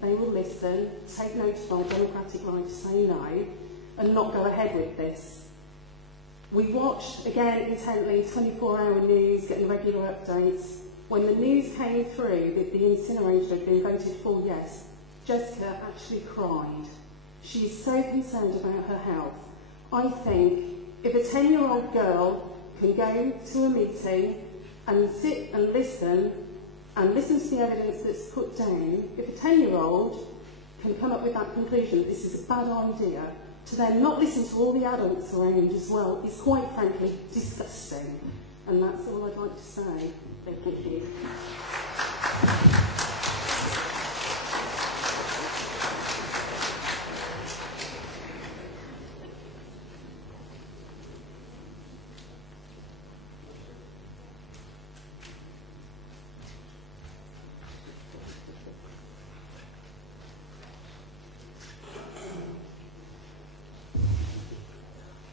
they will listen, take notice of our democratic right to say no, and not go ahead with this. We watched, again, intently, 24-hour news, getting regular updates. When the news came through that the incinerator had been voted for yes, Jessica actually cried. She is so concerned about her health. I think if a 10-year-old girl can go to a meeting and sit and listen to the evidence that's put down, if a 10-year-old can come up with that conclusion that this is a bad idea, to then not listen to all the adults around as well is quite frankly disgusting. And that's all I'd like to say. Thank you.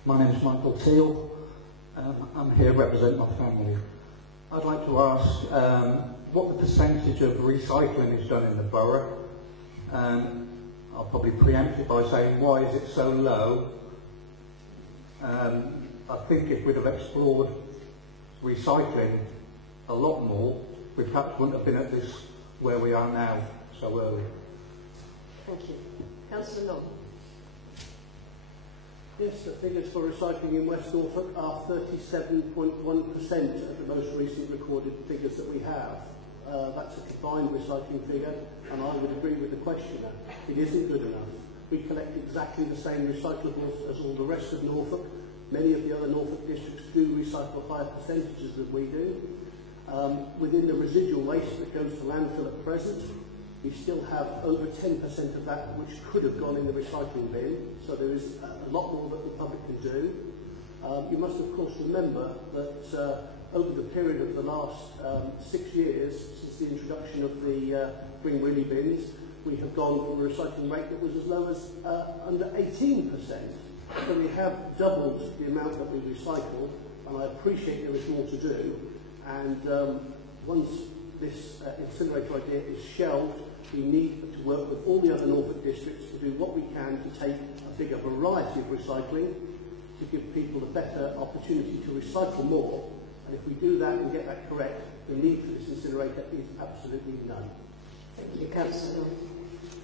My name is Michael Teal. I'm here representing my family. I'd like to ask what the percentage of recycling is done in the borough. I'll probably preempt it by saying, why is it so low? I think if we'd have explored recycling a lot more, we perhaps wouldn't have been at this where we are now so early. Thank you. Councillor Long. Yes, the figures for recycling in West Norfolk are 37.1% of the most recent recorded figures that we have. That's a combined recycling figure, and I would agree with the questioner. It isn't good enough. We collect exactly the same recyclables as all the rest of Norfolk. Many of the other Norfolk districts do recycle higher percentages than we do. Within the residual waste that goes to landfill at present, we still have over 10% of that which could have gone in the recycling bin, so there is a lot more that the public can do. You must of course remember that over the period of the last 6 years, since the introduction of the Bring Willy bins, we have gone from a recycling rate that was as low as under 18%. So we have doubled the amount that we recycle, and I appreciate there is more to do. And once this incinerator idea is shelved, we need to work with all the other Norfolk districts to do what we can to take a bigger variety of recycling, to give people a better opportunity to recycle more. And if we do that and get that correct, the need for this incinerator is absolutely none. Thank you, Councillor.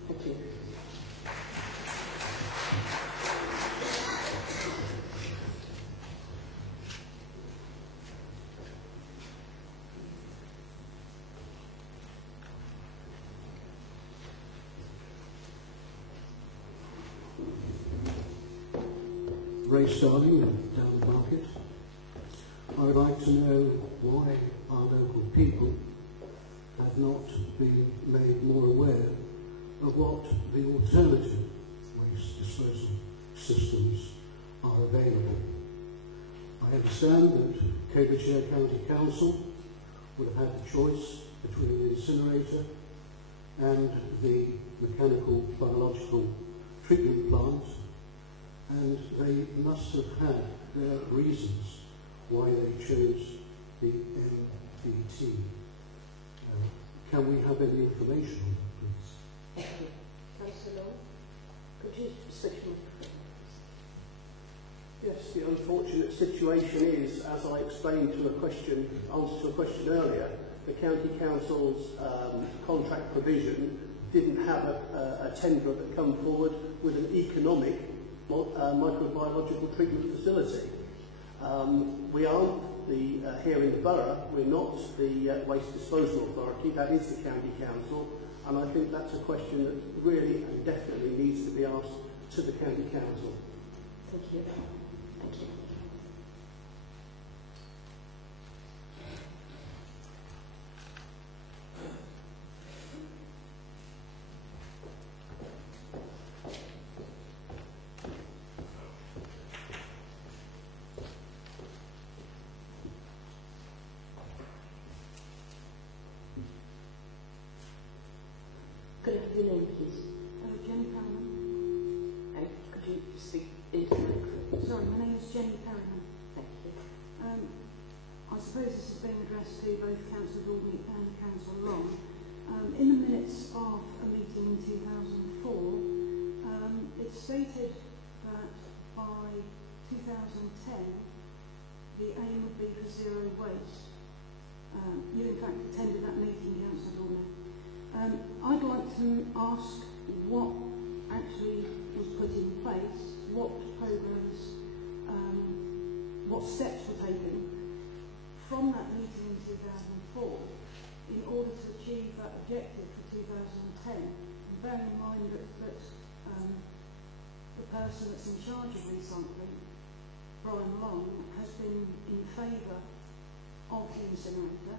Thank you. Ray Starling, down the market. I would like to know why our local people have not been made more aware of what the alternative waste disposal systems are available. I understand that Cambridgeshire County Council would have had a choice between the incinerator and the mechanical biological treatment plant, and they must have had their reasons why they chose the MBT. Can we have any information on that, please? Thank you. Councillor Long, could you switch my Yes, the unfortunate situation is, as I explained to answer to a question earlier, the County Council's contract provision didn't have a tenderer that come forward with an economic microbiological treatment facility. We aren't here in the borough, we're not the waste disposal authority, that is the County Council, and I think that's a question that really and definitely needs to be asked to the County Council. Thank you. Thank you. Could I have your name, please? Jenny Perriman. And could you speak into the microphone? Sorry, my name is Jenny Perriman. Thank you. I suppose this is being addressed to both Councillor Gordon and Councillor Long. In the minutes of a meeting in stated that by 2010 the aim would be for zero waste. You in fact attended that meeting, Councillor Dormer. I'd like to ask what actually was put in place, what programs, what steps were taken from that meeting in 2004 in order to achieve that objective for 2010. And bearing in mind that the person that's in charge of recycling, Brian Long, has been in favour of the incinerator,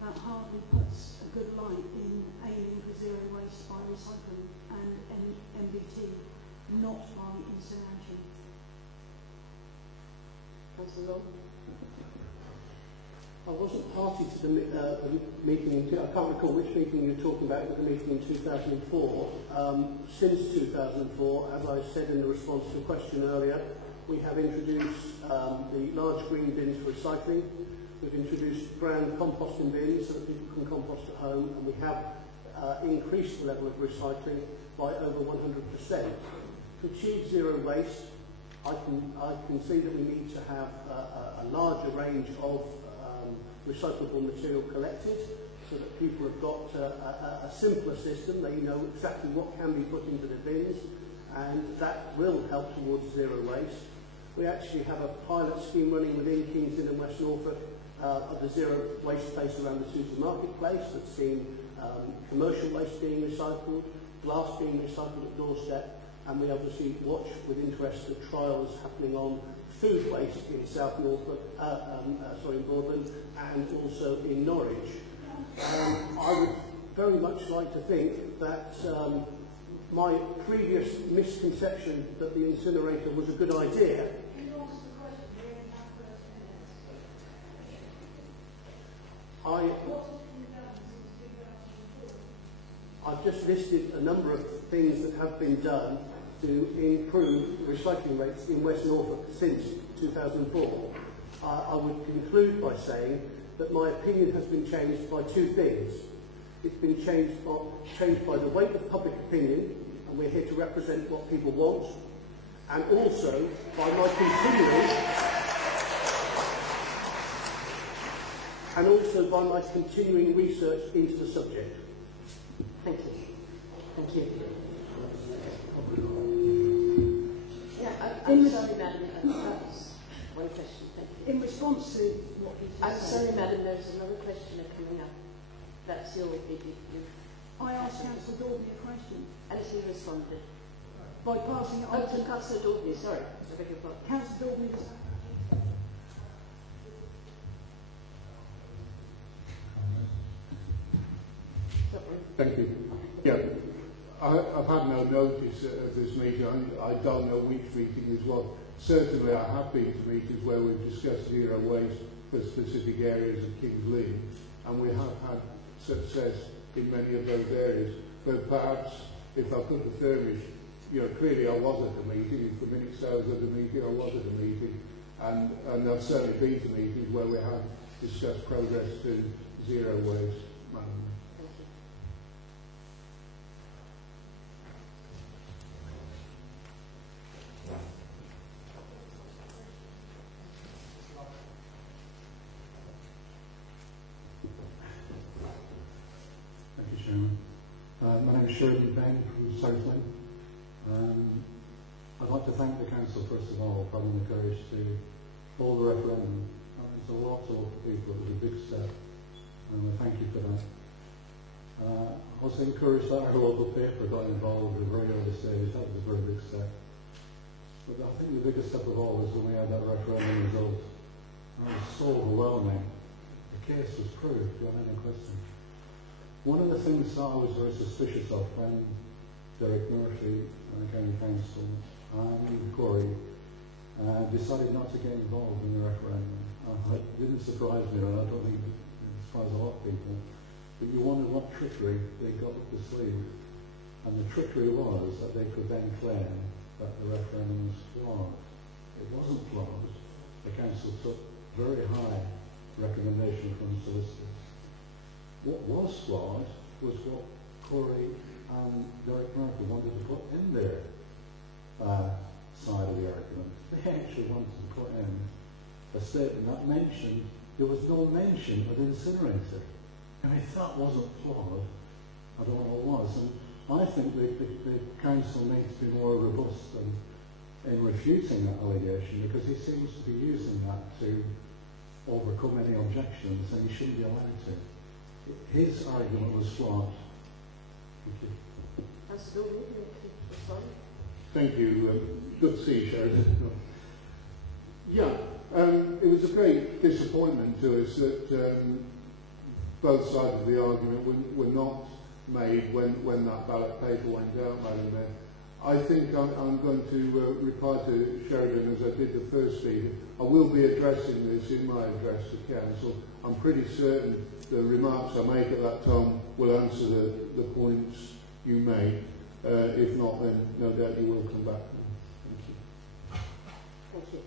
that hardly puts a good light in aiming for zero waste by recycling and MBT, not by incineration. Councillor Long? I wasn't party to the meeting, I can't recall which meeting you're talking about, but the meeting in 2004. Since 2004, as I said in the response to a question earlier, we have introduced the large green bins for recycling. We've introduced brown composting bins so that people can compost at home, and we have increased the level of recycling by over 100%. To achieve zero waste, I can see that we need to have a larger range of recyclable material collected so that people have got a simpler system. They know exactly what can be put into the bins, and that will help towards zero waste. We actually have a pilot scheme running within Kingston and West Norfolk of the zero waste place around the supermarket place that's seen commercial waste being recycled, glass being recycled at doorstep, and we obviously watch with interest the trials happening on food waste in South Norfolk, in Broadland, and also in Norwich. I would very much like to think that my previous misconception that the incinerator was a good idea. I've just listed a number of things that have been done to improve recycling rates in West Norfolk since 2004. I would conclude by saying that my opinion has been changed by two things. It's been changed by the weight of public opinion, and we're here to represent what people want, and also by my continuing research into the subject. Thank you. Thank you. Yeah, I'm sorry, Madam. That's one question. Thank you. In response to what you just I'm said, sorry, Madam. There's another questioner coming up. That's your big. I asked Councillor Daubney a question And she responded. by passing it on Oh, to Councillor Daubney. Sorry. I beg your pardon. Councillor Daubney. Thank you. Yeah, I've had no notice of this meeting. I don't know which meeting as well. Certainly I have been to meetings where we've discussed zero waste for specific areas of Kings Lynn, and we have had success in many of those areas. But perhaps if I could have furnished, clearly I was at the meeting. If the minutes I was at the meeting, I was at the meeting. And I've certainly been to meetings where we have discussed progress to zero waste. My name is Sheridan Ben from Southland. I'd like to thank the Council first of all for having the courage to hold the referendum. It's a lot of people, it was a big step, and thank you for that. I also encouraged that our local paper got involved at a very early stage. That was a very big step. But I think the biggest step of all was when we had that referendum result. And it was so overwhelming. The case was proved, without any question. One of the things that I was very suspicious of when Derek Murphy and the County Council and Corey decided not to get involved in the referendum. It didn't surprise me, and I don't think it surprised a lot of people. But you wondered what trickery they got up the sleeve. And the trickery was that they could then claim that the referendum was flawed. It wasn't flawed. The Council took very high recommendation from the solicitors. What was flawed was what Corey and Derek Murphy wanted to put in there. side of the argument. They actually wanted to put in a statement that mentioned, there was no mention of incinerator. And if that wasn't flawed, I don't know what was. And I think the council needs to be more robust in refuting that allegation, because he seems to be using that to overcome any objections, and he shouldn't be allowed to. His argument was flawed. Thank you. That's still sorry. Thank you. Good to see you, Sheridan. Yeah, it was a great disappointment to us that both sides of the argument were not made when that ballot paper went out, Madam Mayor. I think I'm going to reply to Sheridan as I did the first speaker. I will be addressing this in my address to Council. I'm pretty certain the remarks I make at that time will answer the points you made. If not, then no doubt you will come back. Thank you. Thank you.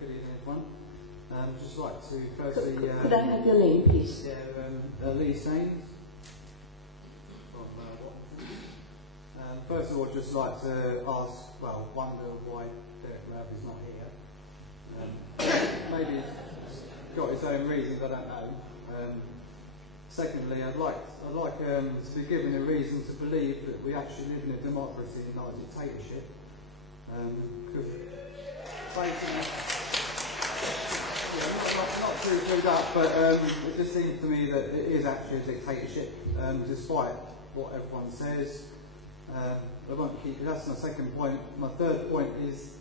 Good evening, everyone. Just like to firstly... Could I have your name, please? Yeah, Lee Sains. First of all, just like to ask, wonder why Derek Lab is not here. Maybe he's got his own reasons, I don't know. Secondly, I'd like to be given a reason to believe that we actually live in a democracy and not a dictatorship. Because not too clued up, but it just seems to me that it is actually a dictatorship, despite what everyone says. I won't keep. That's my second point. My third point is,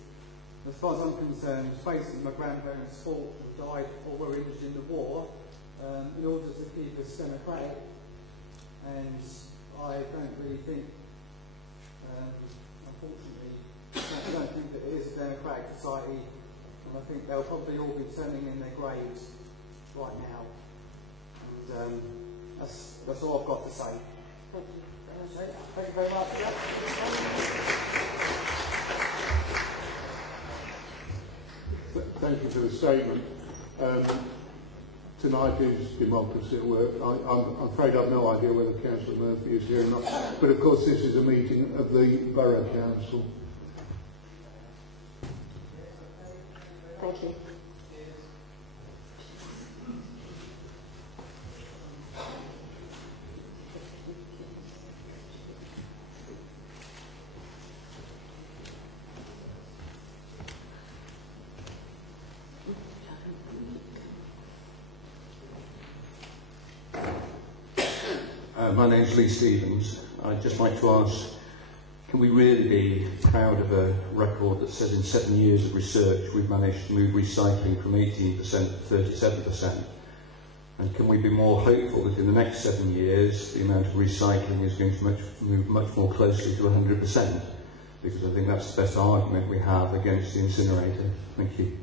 as far as I'm concerned, basically my grandparents fought or died or were injured in the war in order to keep us democratic, and I don't really think, unfortunately, I don't think that it is a democratic society, and I think they'll probably all be turning in their graves right now. And that's all I've got to say. Thank you. Thank you very much. Thank you for the statement. Tonight is democracy at work. I'm afraid I've no idea whether Councillor Murphy is here or not, but of course this is a meeting of the Borough Council. Thank you. My name's Lee Stevens. I'd just like to ask, can we really be proud of a record that says in 7 years of research we've managed to move recycling from 18% to 37%? And can we be more hopeful that in the next 7 years the amount of recycling is going to move much more closely to 100%? Because I think that's the best argument we have against the incinerator. Thank you.